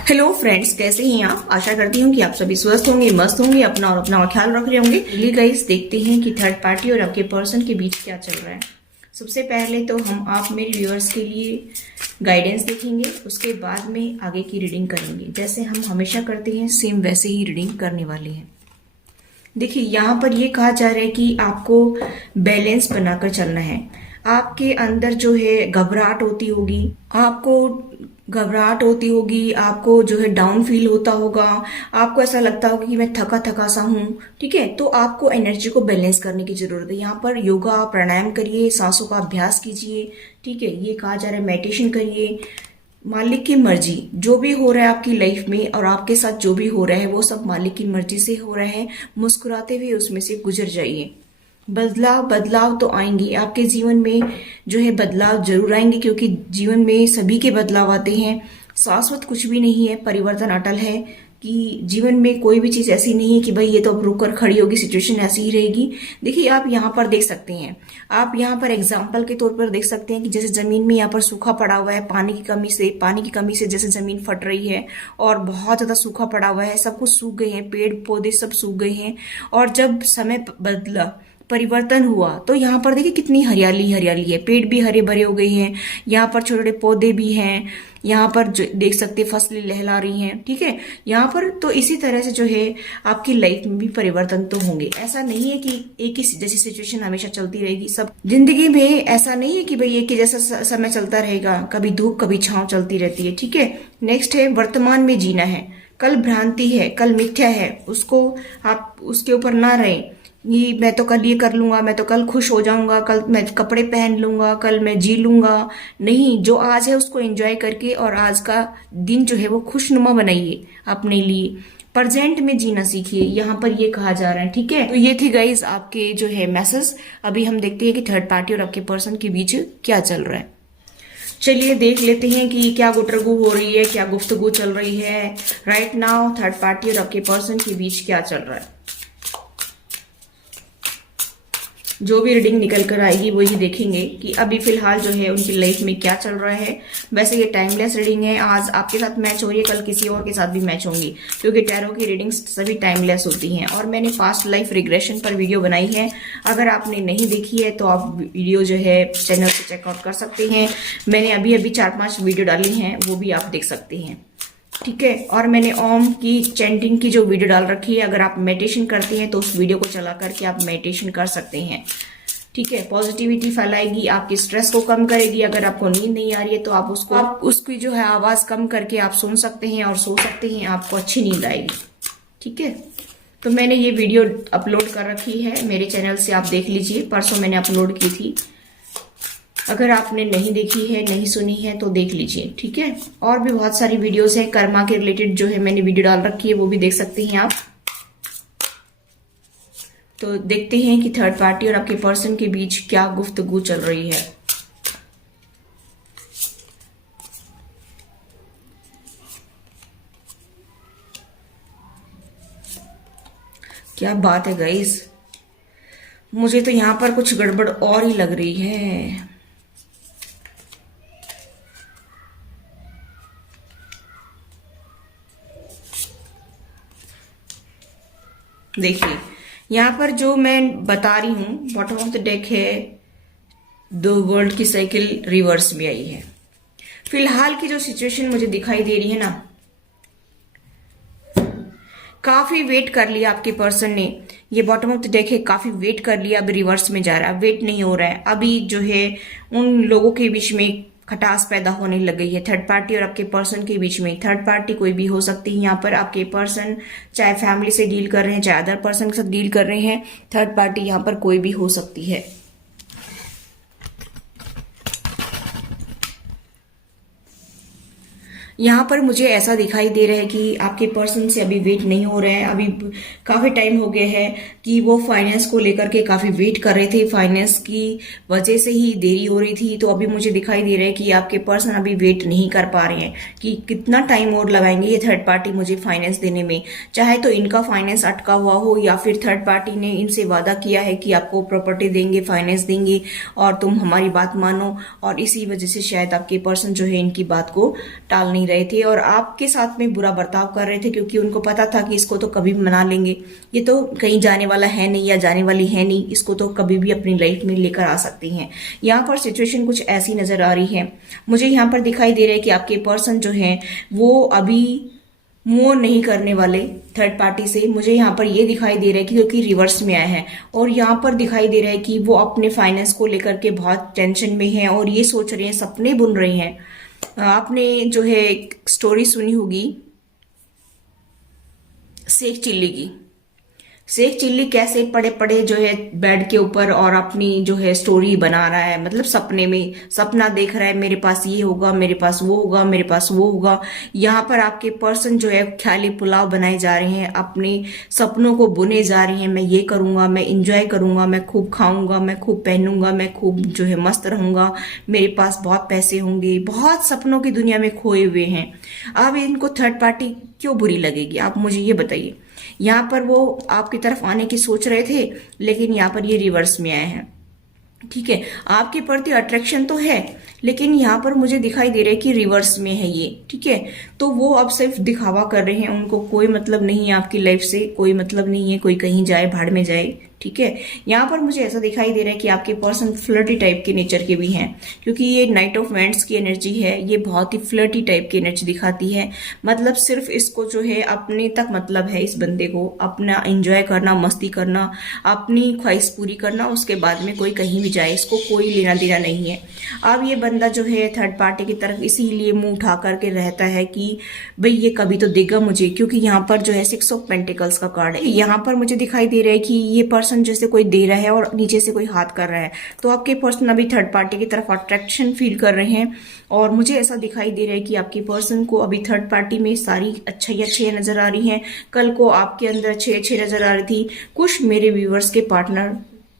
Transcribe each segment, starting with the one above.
Hello friends, कैसे हैं आप। आशा करती हूँ कि आप सभी स्वस्थ होंगे, मस्त होंगे, अपना ख्याल रख रहे होंगे। चलिए गाइस, देखते हैं कि थर्ड पार्टी और आपके पर्सन के बीच क्या चल रहा है। सबसे पहले तो हम आप मेरे व्यूअर्स के लिए गाइडेंस देखेंगे, उसके बाद में आगे की रीडिंग करेंगे। जैसे हम हमेशा करते हैं सेम वैसे ही रीडिंग करने वाले हैं। देखिए, यहाँ पर ये कहा जा रहा है कि आपको बैलेंस बनाकर चलना है। आपके अंदर जो है घबराहट होती होगी, आपको जो है डाउन फील होता होगा, आपको ऐसा लगता होगा कि मैं थका थका सा हूं। ठीक है, तो आपको एनर्जी को बैलेंस करने की जरूरत है। यहाँ पर योगा प्राणायाम करिए, सांसों का अभ्यास कीजिए। ठीक है, ये कहा जा रहा है मेडिटेशन करिए। मालिक की मर्जी, जो भी हो रहा है आपकी लाइफ में और आपके साथ जो भी हो रहा है वो सब मालिक की मर्जी से हो रहा है। मुस्कुराते हुए उसमें से गुजर जाइए। बदलाव तो आएंगे आपके जीवन में, जो है बदलाव जरूर आएंगे, क्योंकि जीवन में सभी के बदलाव आते हैं। शाश्वत कुछ भी नहीं है, परिवर्तन अटल है। कि जीवन में कोई भी चीज ऐसी नहीं है कि भाई ये तो अब रुक कर खड़ी होगी, सिचुएशन ऐसी ही रहेगी। देखिए, आप यहाँ पर देख सकते हैं, आप यहाँ पर एग्जाम्पल के तौर पर देख सकते हैं कि जैसे जमीन में यहाँ पर सूखा पड़ा हुआ है, पानी की कमी से जैसे जमीन फट रही है और बहुत ज्यादा सूखा पड़ा हुआ है, सब कुछ सूख गए हैं, पेड़ पौधे सब सूख गए हैं। और जब समय बदला, परिवर्तन हुआ, तो यहाँ पर देखिए कितनी हरियाली हरियाली है, पेड़ भी हरे भरे हो गए हैं, यहाँ पर छोटे छोटे पौधे भी हैं, यहाँ पर देख सकते फसलें लहला रही हैं। ठीक है, यहाँ पर तो इसी तरह से जो है आपकी लाइफ में भी परिवर्तन तो होंगे। ऐसा नहीं है कि एक ही जैसी सिचुएशन हमेशा चलती रहेगी। सब जिंदगी में ऐसा नहीं है कि भाई एक ही जैसा समय चलता रहेगा, कभी धूप कभी छांव चलती रहती है। ठीक है, नेक्स्ट है वर्तमान में जीना है। कल भ्रांति है, कल मिथ्या है, उसको आप उसके ऊपर ना रहें। ये मैं तो कल ये कर लूंगा, मैं तो कल खुश हो जाऊंगा, कल मैं कपड़े पहन लूंगा, कल मैं जी लूंगा। नहीं, जो आज है उसको एंजॉय करके और आज का दिन जो है वो खुशनुमा बनाइए अपने लिए। प्रेजेंट में जीना सीखिए, यहाँ पर ये कहा जा रहा है। ठीक है, तो ये थी गाइज आपके जो है मैसेज। अभी हम देखते हैं कि थर्ड पार्टी और आपके पर्सन के बीच क्या चल रहा है। चलिए देख लेते हैं कि क्या गुटरगू हो रही है, क्या गुफ्तगू चल रही है राइट नाउ। थर्ड पार्टी और आपके पर्सन के बीच क्या चल रहा है। जो भी रीडिंग निकल कर आएगी वही देखेंगे कि अभी फिलहाल जो है उनकी लाइफ में क्या चल रहा है। वैसे ये टाइमलेस रीडिंग है, आज आपके साथ मैच हो रही है, कल किसी और के साथ भी मैच होंगी, क्योंकि टैरो की रीडिंग्स सभी टाइमलेस होती हैं। और मैंने पास्ट लाइफ रिग्रेशन पर वीडियो बनाई है, अगर आपने नहीं देखी है तो आप वीडियो जो है चैनल से चेकआउट कर सकते हैं। मैंने अभी 4-5 वीडियो डाली हैं, वो भी आप देख सकते हैं। ठीक है, और मैंने ओम की चैंटिंग की जो वीडियो डाल रखी है, अगर आप मेडिटेशन करते हैं तो उस वीडियो को चला करके आप मेडिटेशन कर सकते हैं। ठीक है, पॉजिटिविटी फैलाएगी, आपके स्ट्रेस को कम करेगी। अगर आपको नींद नहीं आ रही है तो आप उसकी जो है आवाज कम करके आप सुन सकते हैं और सो सकते हैं, आपको अच्छी नींद आएगी। ठीक है, तो मैंने ये वीडियो अपलोड कर रखी है मेरे चैनल से, आप देख लीजिए, परसों मैंने अपलोड की थी। अगर आपने नहीं देखी है, नहीं सुनी है तो देख लीजिए। ठीक है, और भी बहुत सारी वीडियोस हैं कर्मा के रिलेटेड जो है मैंने वीडियो डाल रखी है, वो भी देख सकते हैं आप। तो देखते हैं कि थर्ड पार्टी और आपके पर्सन के बीच क्या गुफ्तगू चल रही है। क्या बात है गाइस, मुझे तो यहां पर कुछ गड़बड़ और ही लग रही है। देखिए, यहाँ पर जो मैं बता रही हूँ, बॉटम ऑफ द डेक है, 2 वर्ल्ड की साइकिल रिवर्स में आई है। फिलहाल की जो सिचुएशन मुझे दिखाई दे रही है ना, काफी वेट कर लिया आपके पर्सन ने। ये बॉटम ऑफ द डेक है, काफी वेट कर लिया, अभी रिवर्स में जा रहा है, वेट नहीं हो रहा है। अभी जो है उन लोगों के बीच में खटास पैदा होने लग गई है, थर्ड पार्टी और आपके पर्सन के बीच में। थर्ड पार्टी कोई भी हो सकती है यहाँ पर, आपके पर्सन चाहे फैमिली से डील कर रहे हैं, चाहे अदर पर्सन के साथ डील कर रहे हैं, थर्ड पार्टी यहाँ पर कोई भी हो सकती है। यहाँ पर मुझे ऐसा दिखाई दे रहा है कि आपके पर्सन से अभी वेट नहीं हो रहा है। अभी काफी टाइम हो गया है कि वो फाइनेंस को लेकर के काफी वेट कर रहे थे, फाइनेंस की वजह से ही देरी हो रही थी। तो अभी मुझे दिखाई दे रहा है कि आपके पर्सन अभी वेट नहीं कर पा रहे हैं कि कितना टाइम और लगाएंगे ये थर्ड पार्टी मुझे फाइनेंस देने में। चाहे तो इनका फाइनेंस अटका हुआ हो, या फिर थर्ड पार्टी ने इनसे वादा किया है कि आपको प्रॉपर्टी देंगे, फाइनेंस देंगे और तुम हमारी बात मानो, और इसी वजह से शायद आपके पर्सन जो है इनकी बात को टाल नहीं रहे थे और आपके साथ में बुरा बर्ताव कर रहे थे, क्योंकि उनको पता था कि इसको तो कभी भी मना लेंगे, ये तो कहीं जाने वाला है नहीं या जाने वाली है नहीं, इसको तो कभी भी अपनी लाइफ में लेकर आ सकती हैं। यहाँ पर सिचुएशन कुछ ऐसी नजर आ रही है। मुझे यहाँ पर दिखाई दे रहा है कि आपके पर्सन जो है वो अभी मूव नहीं करने वाले थर्ड पार्टी से। मुझे यहाँ पर ये दिखाई दे रहा है कि क्योंकि रिवर्स में आया है, और यहाँ पर दिखाई दे रहा है कि वो अपने फाइनेंस को लेकर के बहुत टेंशन में है और ये सोच रहे हैं, सपने बुन रहे हैं। आपने जो है स्टोरी सुनी होगी शेख चिल्ली की। शेख चिल्ली कैसे पड़े पड़े जो है बेड के ऊपर और अपनी जो है स्टोरी बना रहा है, मतलब सपने में सपना देख रहा है, मेरे पास ये होगा, मेरे पास वो होगा, मेरे पास वो होगा। यहाँ पर आपके पर्सन जो है ख्याली पुलाव बनाए जा रहे हैं, अपने सपनों को बुने जा रहे हैं। मैं ये करूंगा, मैं इंजॉय करूंगा, मैं खूब खाऊंगा, मैं खूब पहनूंगा, मैं खूब जो है मस्त रहूंगा, मेरे पास बहुत पैसे होंगे, बहुत सपनों की दुनिया में खोए हुए हैं। अब इनको थर्ड पार्टी क्यों बुरी लगेगी, आप मुझे ये बताइए। यहाँ पर वो आपकी तरफ आने की सोच रहे थे, लेकिन यहाँ पर ये रिवर्स में आए हैं। ठीक है, आपके प्रति अट्रैक्शन तो है, लेकिन यहाँ पर मुझे दिखाई दे रहा है कि रिवर्स में है ये। ठीक है, तो वो अब सिर्फ दिखावा कर रहे हैं, उनको कोई मतलब नहीं है आपकी लाइफ से, कोई मतलब नहीं है कोई कहीं जाए भाड़ में जाए। ठीक है, यहाँ पर मुझे ऐसा दिखाई दे रहा है कि आपके पर्सन फ्लर्टी टाइप के नेचर के भी हैं, क्योंकि ये नाइट ऑफ वेंट्स की एनर्जी है, ये बहुत ही फ्लर्टी टाइप की एनर्जी दिखाती है। मतलब सिर्फ इसको जो है अपने तक मतलब है, इस बंदे को अपना एंजॉय करना, मस्ती करना, अपनी ख्वाहिश पूरी करना, उसके बाद में कोई कहीं भी जाए इसको कोई लेना देना नहीं है। अब ये बंदा जो है थर्ड पार्टी की तरफ इसीलिए मुंह उठा करके रहता है कि भाई ये कभी तो देगा मुझे, क्योंकि यहाँ पर जो है 6 ऑफ पेंटिकल्स का कार्ड है। यहाँ पर मुझे दिखाई दे रहा है कि ये पर्सन जैसे कोई दे रहा है और नीचे से कोई हाथ कर रहा है, तो आपके पर्सन अभी थर्ड पार्टी की तरफ अट्रैक्शन फील कर रहे हैं। और मुझे ऐसा दिखाई दे रहा है कि आपके पर्सन को अभी थर्ड पार्टी में सारी अच्छाई नजर आ रही हैं। कल को आपके अंदर अच्छे नजर आ रही थी। कुछ मेरे व्यूवर्स के पार्टनर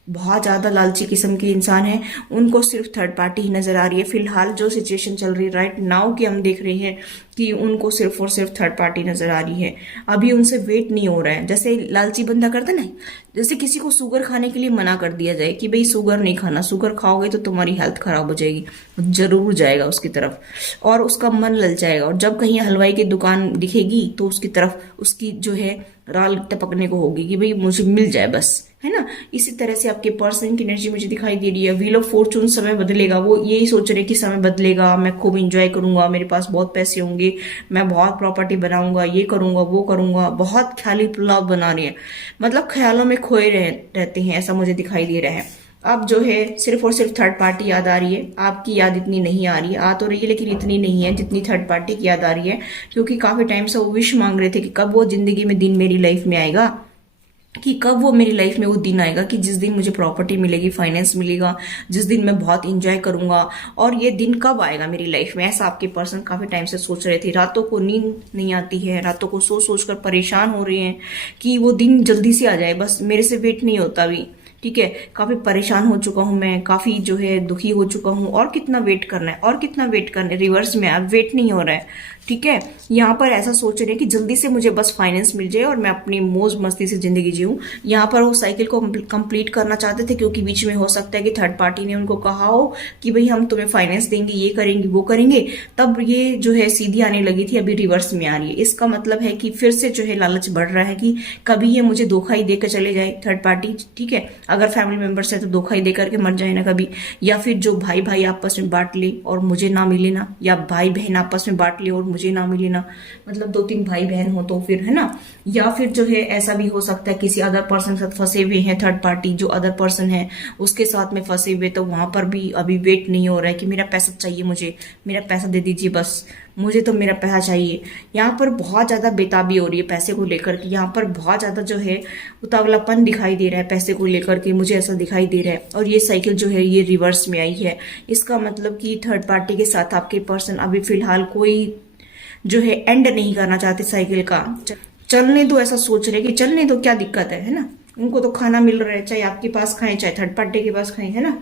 बहुत ज्यादा लालची किस्म के इंसान हैं, उनको सिर्फ थर्ड पार्टी ही नजर आ रही है। फिलहाल जो सिचुएशन चल रही है राइट नाउ की हम देख रहे हैं कि उनको सिर्फ और सिर्फ थर्ड पार्टी नजर आ रही है। अभी उनसे वेट नहीं हो रहा है, जैसे लालची बंदा करता ना, जैसे किसी को शुगर खाने के लिए मना कर दिया जाए कि भाई शुगर नहीं खाना, शुगर खाओगे तो तुम्हारी हेल्थ खराब हो जाएगी, जरूर जाएगा उसकी तरफ और उसका मन ललचाएगा, और जब कहीं हलवाई की दुकान दिखेगी तो उसकी तरफ उसकी जो है राल टपकने को होगी कि भाई मुझे मिल जाए बस, है ना। इसी तरह से आपके पर्सन की एनर्जी मुझे दिखाई दे रही है। व्हील ऑफ फॉर्चून समय बदलेगा, वो यही सोच रहे कि समय बदलेगा, मैं खूब इंजॉय करूंगा, मेरे पास बहुत पैसे होंगे, मैं बहुत प्रॉपर्टी बनाऊंगा, ये करूंगा वो करूंगा, बहुत ख्याली पुलाव बना रहे हैं, मतलब ख्यालों में खोए रहते हैं, ऐसा मुझे दिखाई दे रहा है। अब जो है सिर्फ और सिर्फ थर्ड पार्टी याद आ रही है, आपकी याद इतनी नहीं आ रही है, आ तो रही है लेकिन इतनी नहीं है जितनी थर्ड पार्टी की याद आ रही है, क्योंकि काफी टाइम से वो विश मांग रहे थे कि कब वो जिंदगी में दिन मेरी लाइफ में आएगा, कि कब वो मेरी लाइफ में वो दिन आएगा कि जिस दिन मुझे प्रॉपर्टी मिलेगी, फाइनेंस मिलेगा, जिस दिन मैं बहुत इंजॉय करूंगा, और ये दिन कब आएगा मेरी लाइफ में, ऐसा आपके पर्सन काफी टाइम से सोच रहे थे। रातों को नींद नहीं आती है, रातों को सोच सोच कर परेशान हो रहे हैं कि वो दिन जल्दी से आ जाए, बस मेरे से वेट नहीं होता अभी। ठीक है, काफी परेशान हो चुका हूं मैं, काफी जो है दुखी हो चुका हूं, और कितना वेट करना है, और कितना वेट करना है, रिवर्स में अब वेट नहीं हो रहा है। ठीक है, यहाँ पर ऐसा सोच रहे हैं कि जल्दी से मुझे बस फाइनेंस मिल जाए और मैं अपनी मौज मस्ती से जिंदगी जीऊं। यहाँ पर वो साइकिल को कंप्लीट करना चाहते थे, क्योंकि बीच में हो सकता है कि थर्ड पार्टी ने उनको कहा हो कि भाई हम तुम्हें फाइनेंस देंगे, ये करेंगे वो करेंगे, तब ये जो है सीधी आने लगी थी, अभी रिवर्स में आ रही है। इसका मतलब है कि फिर से जो है लालच बढ़ रहा है कि कभी ये मुझे धोखा ही देकर चले जाए थर्ड पार्टी। ठीक है, अगर फैमिली मेंबर्स है तो धोखा ही देकर के मर जाए ना कभी, या फिर जो भाई भाई आपस में बांट ले और मुझे ना मिले ना, या भाई बहन आपस में बांट ले और मुझे ना मिले ना, मतलब 2-3 भाई बहन हो तो फिर, है ना। या फिर जो है ऐसा भी हो सकता है किसी अदर पर्सन के साथ फंसे हुए हैं थर्ड पार्टी, जो अदर पर्सन है उसके साथ में फंसे हुए, तो वहां पर भी अभी वेट नहीं हो रहा है कि मेरा पैसा चाहिए, मुझे मेरा पैसा दे दीजिए बस, मुझे तो मेरा पैसा चाहिए। यहाँ पर बहुत ज्यादा बेताबी हो रही है पैसे को लेकर के, यहाँ पर बहुत ज्यादा जो है उतावलापन दिखाई दे रहा है पैसे को लेकर के, मुझे ऐसा दिखाई दे रहा है। और ये साइकिल जो है ये रिवर्स में आई है, इसका मतलब कि थर्ड पार्टी के साथ आपके पर्सन अभी फिलहाल कोई जो है एंड नहीं करना चाहते साइकिल का, चलने दो, ऐसा सोच रहे कि चलने दो, क्या दिक्कत है ना। उनको तो खाना मिल रहा है, चाहे आपके पास खाएं चाहे थर्ड पार्टी के पास खाएं, है ना।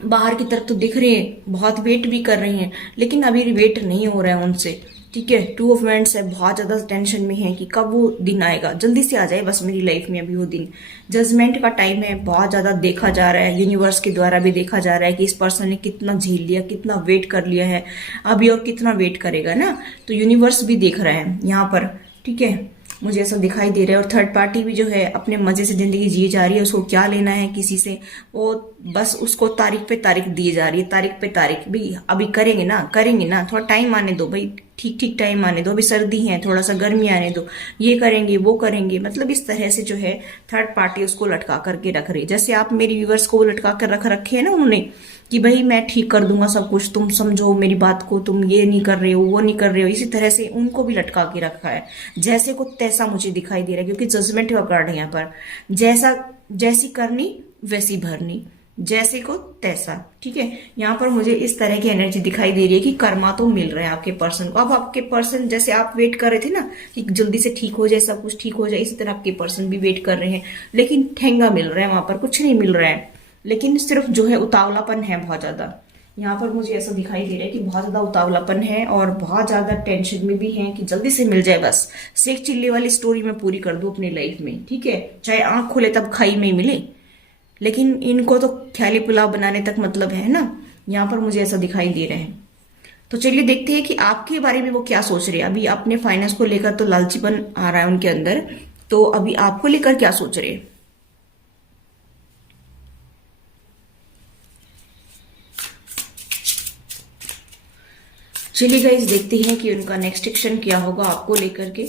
बाहर की तरफ तो दिख रहे हैं, बहुत वेट भी कर रहे हैं, लेकिन अभी वेट नहीं हो रहा है उनसे। ठीक है, टू ऑफ वांड्स है, बहुत ज्यादा टेंशन में है कि कब वो दिन आएगा, जल्दी से आ जाए बस मेरी लाइफ में अभी वो दिन। जजमेंट का टाइम है, बहुत ज्यादा देखा जा रहा है, यूनिवर्स के द्वारा भी देखा जा रहा है कि इस पर्सन ने कितना झेल लिया, कितना वेट कर लिया है अभी और कितना वेट करेगा ना। तो यूनिवर्स भी देख रहा है यहाँ पर, ठीक है, मुझे ऐसा दिखाई दे रहा है। और थर्ड पार्टी भी जो है अपने मजे से जिंदगी जी जा रही है, उसको क्या लेना है किसी से, वो बस उसको तारीख पे तारीख दी जा रही है, तारीख पे तारीख भी अभी करेंगे ना, करेंगे ना, थोड़ा टाइम आने दो भाई, ठीक ठीक टाइम आने दो, अभी सर्दी है, थोड़ा सा गर्मी आने दो, ये करेंगे वो करेंगे, मतलब इस तरह से जो है थर्ड पार्टी उसको लटका करके रख रही है। जैसे आप मेरी व्यूवर्स को लटका कर रख रखे है ना उन्होंने, कि भाई मैं ठीक कर दूंगा सब कुछ, तुम समझो मेरी बात को, तुम ये नहीं कर रहे हो वो नहीं कर रहे हो, इसी तरह से उनको भी लटका के रखा है। जैसे को तैसा मुझे दिखाई दे रहा है, क्योंकि जजमेंट का कार्ड है यहाँ पर। जैसा जैसी करनी वैसी भरनी, जैसे को तैसा, ठीक है। यहाँ पर मुझे इस तरह की एनर्जी दिखाई दे रही है कि कर्मा तो मिल रहा है आपके पर्सन को। अब आपके पर्सन, जैसे आप वेट कर रहे थे ना कि जल्दी से ठीक हो जाए, सब कुछ ठीक हो जाए, इसी तरह आपके पर्सन भी वेट कर रहे हैं, लेकिन ठेंगा मिल रहा है वहां पर, कुछ नहीं मिल रहा है, लेकिन सिर्फ जो है उतावलापन है बहुत ज्यादा। यहाँ पर मुझे ऐसा दिखाई दे रहा है कि बहुत ज्यादा उतावलापन है और बहुत ज्यादा टेंशन में भी है कि जल्दी से मिल जाए, बस सेक चिल्ली वाली स्टोरी मैं पूरी कर दूं अपनी लाइफ में, ठीक है, चाहे आंख खुले तब खाई में मिले। लेकिन इनको तो ख्याली पुलाव बनाने तक मतलब है ना, यहाँ पर मुझे ऐसा दिखाई दे रहा है। तो चलिए देखते हैं कि आपके बारे में वो क्या सोच रहे हैं। अभी अपने फाइनेंस को लेकर तो लालचीपन आ रहा है उनके अंदर, तो अभी आपको लेकर क्या सोच रहे हैं। चलिए गाइस देखते हैं कि उनका नेक्स्ट एक्शन क्या होगा आपको लेकर के।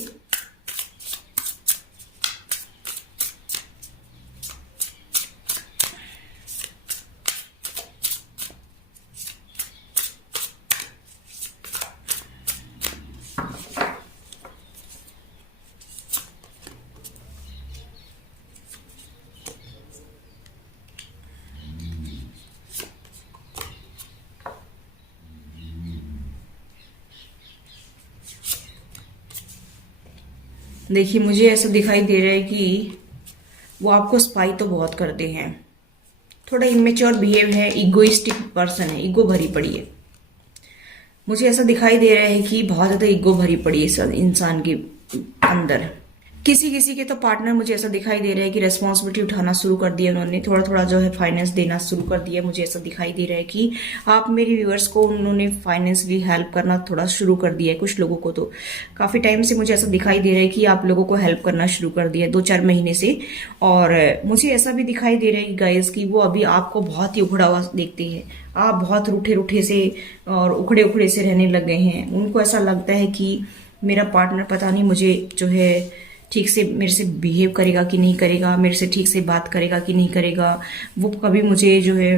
देखिए मुझे ऐसा दिखाई दे रहा है कि वो आपको स्पाई तो बहुत करते हैं, थोड़ा इमेच्योर बिहेव है, इगोइस्टिक पर्सन है, ईगो भरी पड़ी है। मुझे ऐसा दिखाई दे रहा है कि बहुत ज्यादा ईगो भरी पड़ी है इस इंसान के अंदर। किसी किसी के तो पार्टनर मुझे ऐसा दिखाई दे रहा है कि रेस्पॉन्सिबिलिटी उठाना शुरू कर दिया उन्होंने, थोड़ा थोड़ा जो है फाइनेंस देना शुरू कर दिया। मुझे ऐसा दिखाई दे रहा है कि आप मेरे व्यूअर्स को उन्होंने फाइनेंशियली हेल्प करना थोड़ा शुरू कर दिया है। कुछ लोगों को तो काफी टाइम से मुझे ऐसा दिखाई दे रहा है कि आप लोगों को हेल्प करना शुरू कर दिया 2-4 महीने से। और मुझे ऐसा भी दिखाई दे रहा है गाइस कि वो अभी आपको बहुत ही उखड़ा हुआ देखते हैं, आप बहुत रूठे रूठे से और उखड़े उखड़े से रहने लग गए हैं। उनको ऐसा लगता है कि मेरा पार्टनर पता नहीं मुझे जो है ठीक से मेरे से बिहेव करेगा कि नहीं करेगा, मेरे से ठीक से बात करेगा कि नहीं करेगा, वो कभी मुझे जो है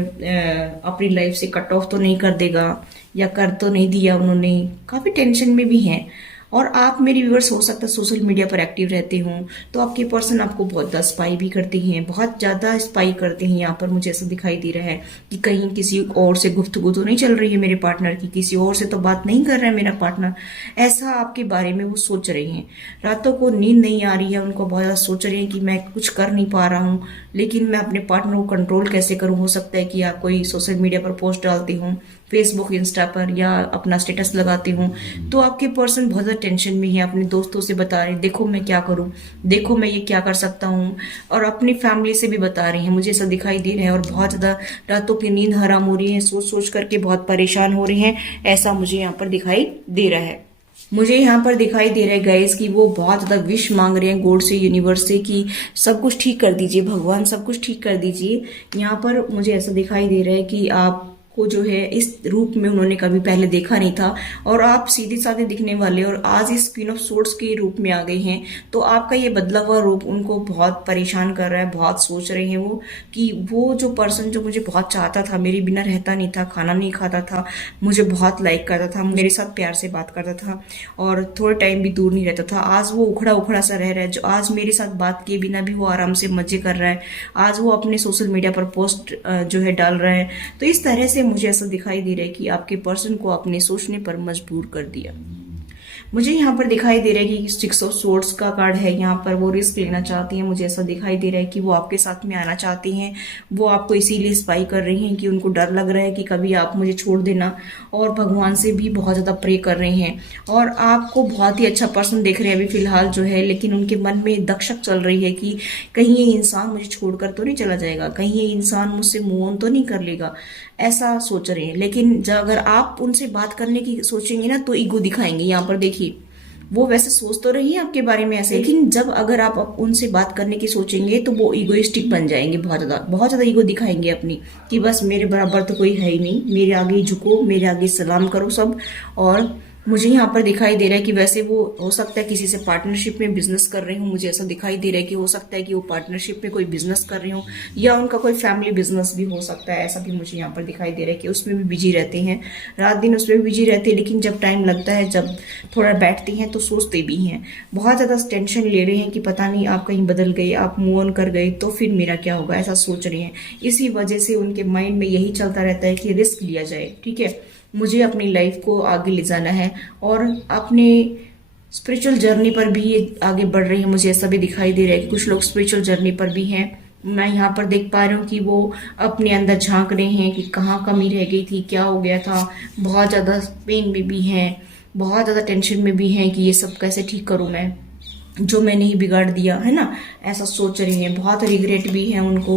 अपनी लाइफ से कट ऑफ तो नहीं कर देगा, या कर तो नहीं दिया उन्होंने। काफी टेंशन में भी हैं। और आप मेरे व्यूअर्स हो सकता है सोशल मीडिया पर एक्टिव रहते हो, तो आपके पर्सन आपको बहुत ज्यादा स्पाई भी करते हैं, बहुत ज्यादा स्पाई करते हैं। यहाँ पर मुझे ऐसा दिखाई दे रहा है कि कहीं किसी और से गुफ्तगू तो नहीं चल रही है मेरे पार्टनर की, किसी और से तो बात नहीं कर रहा है मेरा पार्टनर, ऐसा आपके बारे में वो सोच रही हैं। रातों को नींद नहीं आ रही है उनको, बहुत ज्यादा सोच रहे हैं कि मैं कुछ कर नहीं पा रहा हूँ, लेकिन मैं अपने पार्टनर को कंट्रोल कैसे करूँ। हो सकता है कि आप कोई सोशल मीडिया पर पोस्ट डालते हो, फेसबुक इंस्टा पर, या अपना स्टेटस लगाते हो, तो आपके पर्सन बहुत ज्यादा टेंशन में है, अपने दोस्तों से बता रहे हैं देखो मैं क्या करूं, देखो मैं ये क्या कर सकता हूं, और अपनी फैमिली से भी बता रही हैं। मुझे ऐसा दिखाई दे रहा है। और बहुत ज्यादा रातों की नींद हराम हो रही है, सोच सोच करके बहुत परेशान हो रही हैं, ऐसा मुझे यहाँ पर दिखाई दे रहा है। मुझे यहाँ पर दिखाई दे रहा है गाइस कि वो बहुत ज्यादा विश मांग रहे हैं गॉड से, यूनिवर्स से, कि सब कुछ ठीक कर दीजिए भगवान, सब कुछ ठीक कर दीजिए। यहाँ पर मुझे ऐसा दिखाई दे रहा है कि आप को जो है इस रूप में उन्होंने कभी पहले देखा नहीं था, और आप सीधे साधे दिखने वाले और आज इस क्वीन ऑफ सोर्ड्स के रूप में आ गए हैं। तो आपका ये बदला हुआ रूप उनको बहुत परेशान कर रहा है, बहुत सोच रहे हैं वो कि वो जो पर्सन जो मुझे बहुत चाहता था, मेरे बिना रहता नहीं था, खाना नहीं खाता था, मुझे बहुत लाइक करता था, मेरे साथ प्यार से बात करता था और थोड़े टाइम भी दूर नहीं रहता था, आज वो उखड़ा उखड़ा सा रह रहा है। जो आज मेरे साथ बात किए बिना भी वो आराम से मजे कर रहा है, आज वो अपने सोशल मीडिया पर पोस्ट जो है डाल रहा है। तो इस तरह से मुझे ऐसा दिखाई दे रहा है कि आपके पर्सन को अपने सोचने पर मजबूर कर दिया। मुझे यहाँ पर दिखाई दे रहा है कि 6 ऑफ सोर्ड्स का कार्ड है। यहाँ पर वो रिस्क लेना चाहती हैं, मुझे ऐसा दिखाई दे रहा है कि वो आपके साथ में आना चाहती हैं। वो आपको इसीलिए स्पाई कर रही हैं कि उनको डर लग रहा है कि कभी आप मुझे छोड़ देना, और भगवान से भी बहुत ज़्यादा प्रे कर रहे हैं। और आपको बहुत ही अच्छा पर्सन देख रहे हैं अभी फिलहाल जो है, लेकिन उनके मन में दक्षक चल रही है कि कहीं ये इंसान मुझे छोड़कर तो नहीं चला जाएगा, कहीं ये इंसान मुझसे मूव ऑन तो नहीं कर लेगा, ऐसा सोच रहे हैं। लेकिन जब अगर आप उनसे बात करने की सोचेंगे ना तो ईगो दिखाएंगे। यहाँ पर देखिए, वो वैसे सोच तो रही है आपके बारे में ऐसे, लेकिन जब अगर आप उनसे बात करने की सोचेंगे तो वो ईगोइस्टिक बन जाएंगे, बहुत ज्यादा ईगो दिखाएंगे अपनी, कि बस मेरे बराबर तो कोई है ही नहीं, मेरे आगे झुको, मेरे आगे सलाम करो सब। और मुझे यहाँ पर दिखाई दे रहा है कि वैसे वो हो सकता है किसी से पार्टनरशिप में बिजनेस कर रहे हो, मुझे ऐसा दिखाई दे रहा है कि हो सकता है कि वो पार्टनरशिप में कोई बिजनेस कर रहे हो, या उनका कोई फैमिली बिजनेस भी हो सकता है। ऐसा भी मुझे यहाँ पर दिखाई दे रहा है कि उसमें भी बिजी रहते हैं, रात दिन उसमें भी बिजी रहते हैं, लेकिन जब टाइम लगता है, जब थोड़ा बैठते हैं तो सोचते भी हैं। बहुत ज़्यादा टेंशन ले रहे हैं कि पता नहीं आप कहीं बदल गए, आप मूव ऑन कर गए तो फिर मेरा क्या होगा, ऐसा सोच रहे हैं। इसी वजह से उनके माइंड में यही चलता रहता है कि रिस्क लिया जाए, ठीक है, मुझे अपनी लाइफ को आगे ले जाना है, और अपने स्पिरिचुअल जर्नी पर भी ये आगे बढ़ रही है। मुझे ऐसा भी दिखाई दे रहा है कि कुछ लोग स्पिरिचुअल जर्नी पर भी हैं। मैं यहाँ पर देख पा रही हूँ कि वो अपने अंदर झांक रहे हैं कि कहाँ कमी रह गई थी, क्या हो गया था। बहुत ज़्यादा पेन में भी हैं, बहुत ज़्यादा टेंशन में भी हैं कि ये सब कैसे ठीक करूँ मैं, जो मैंने ही बिगाड़ दिया है ना, ऐसा सोच रही हैं। बहुत रिग्रेट भी है उनको,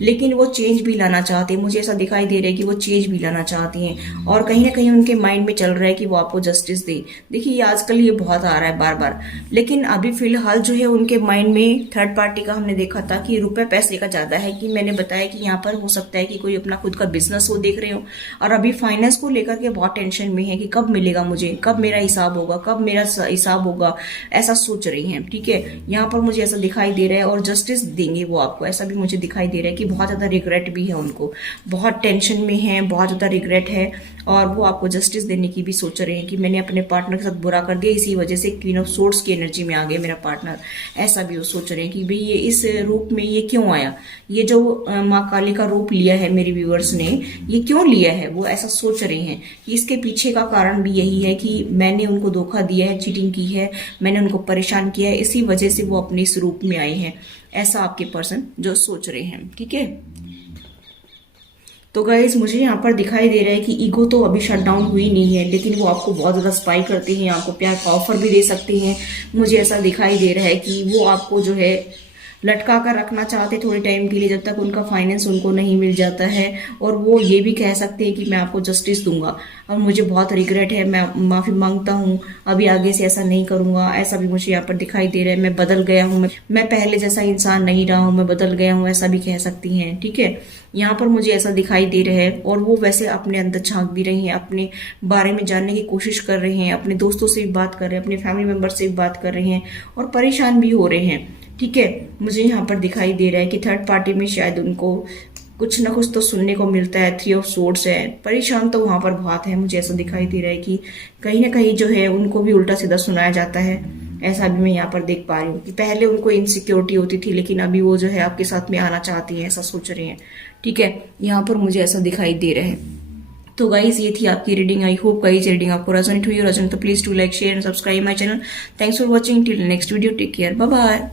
लेकिन वो चेंज भी लाना चाहते हैं। मुझे ऐसा दिखाई दे रहा है कि वो चेंज भी लाना चाहती हैं, और कहीं ना कहीं उनके माइंड में चल रहा है कि वो आपको जस्टिस दे। देखिए, ये आजकल ये बहुत आ रहा है बार बार, लेकिन अभी फिलहाल जो है उनके माइंड में थर्ड पार्टी का हमने देखा था कि रुपए पैसे का ज्यादा है। कि मैंने बताया कि यहाँ पर हो सकता है कि कोई अपना खुद का बिजनेस वो देख रहे हो, और अभी फाइनेंस को लेकर के बहुत टेंशन में है कि कब मिलेगा मुझे, कब मेरा हिसाब होगा, कब मेरा हिसाब होगा, ऐसा सोच रही हैं, ठीक है। यहाँ पर मुझे ऐसा दिखाई दे रहा है, और जस्टिस देंगे वो आपको, ऐसा भी मुझे दिखाई दे रहा है कि बहुत ज्यादा रिग्रेट भी है उनको, बहुत टेंशन में है, बहुत ज्यादा रिग्रेट है, और वो आपको जस्टिस देने की भी सोच रहे हैं कि मैंने अपने पार्टनर के साथ बुरा कर दिया, इसी वजह से क्वीन ऑफ सोर्ड्स की एनर्जी में आ गया मेरा पार्टनर। ऐसा भी वो सोच रहे हैं कि भाई ये इस रूप में ये क्यों आया, ये जो माँ काली का रूप लिया है मेरे व्यूअर्स ने, ये क्यों लिया है, वो ऐसा सोच रहे हैं कि इसके पीछे का कारण भी यही है कि मैंने उनको धोखा दिया है, चीटिंग की है, मैंने उनको परेशान किया है, इसी वजह से वो अपने इस रूप में आए हैं। ऐसा आपके पर्सन जो सोच रहे हैं, ठीक है। तो गाइज, मुझे यहाँ पर दिखाई दे रहा है कि ईगो तो अभी शट डाउन हुई नहीं है, लेकिन वो आपको बहुत ज़्यादा स्पाई करते हैं, आपको प्यार का ऑफर भी दे सकते हैं। मुझे ऐसा दिखाई दे रहा है कि वो आपको जो है लटका कर रखना चाहते थोड़े टाइम के लिए, जब तक उनका फाइनेंस उनको नहीं मिल जाता है। और वो ये भी कह सकते हैं कि मैं आपको जस्टिस दूंगा, और मुझे बहुत रिग्रेट है, मैं माफ़ी मांगता हूँ, अभी आगे से ऐसा नहीं करूंगा। ऐसा भी मुझे यहाँ पर दिखाई दे रहा है। मैं बदल गया हूँ, मैं पहले जैसा इंसान नहीं रहा हूँ, मैं बदल गया हूँ, ऐसा भी कह सकती हैं, ठीक है। यहाँ पर मुझे ऐसा दिखाई दे रहा है, और वो वैसे अपने अंदर झांक भी रही हैं, अपने बारे में जानने की कोशिश कर रहे हैं, अपने दोस्तों से भी बात कर रहे हैं, अपने फैमिली मेंबर से भी बात कर रहे हैं, और परेशान भी हो रहे हैं, ठीक है। मुझे यहाँ पर दिखाई दे रहा है कि थर्ड पार्टी में शायद उनको कुछ ना कुछ तो सुनने को मिलता है। 3 ऑफ सोर्ड्स है, परेशान तो वहां पर बहुत है। मुझे ऐसा दिखाई दे रहा है कि कहीं ना कहीं जो है उनको भी उल्टा सीधा सुनाया जाता है। ऐसा भी मैं यहाँ पर देख पा रही हूँ कि पहले उनको इनसिक्योरिटी होती थी, लेकिन अभी वो जो है आपके साथ में आना चाहती है, ऐसा सोच रहे हैं, ठीक है। यहाँ पर मुझे ऐसा दिखाई दे रहा है। तो गाइज, ये थी आपकी reading. I hope guys reading आपको रेजोनेट हुई, और तो please to like, share and subscribe my channel. Thanks for watching, till next video, take care, bye bye.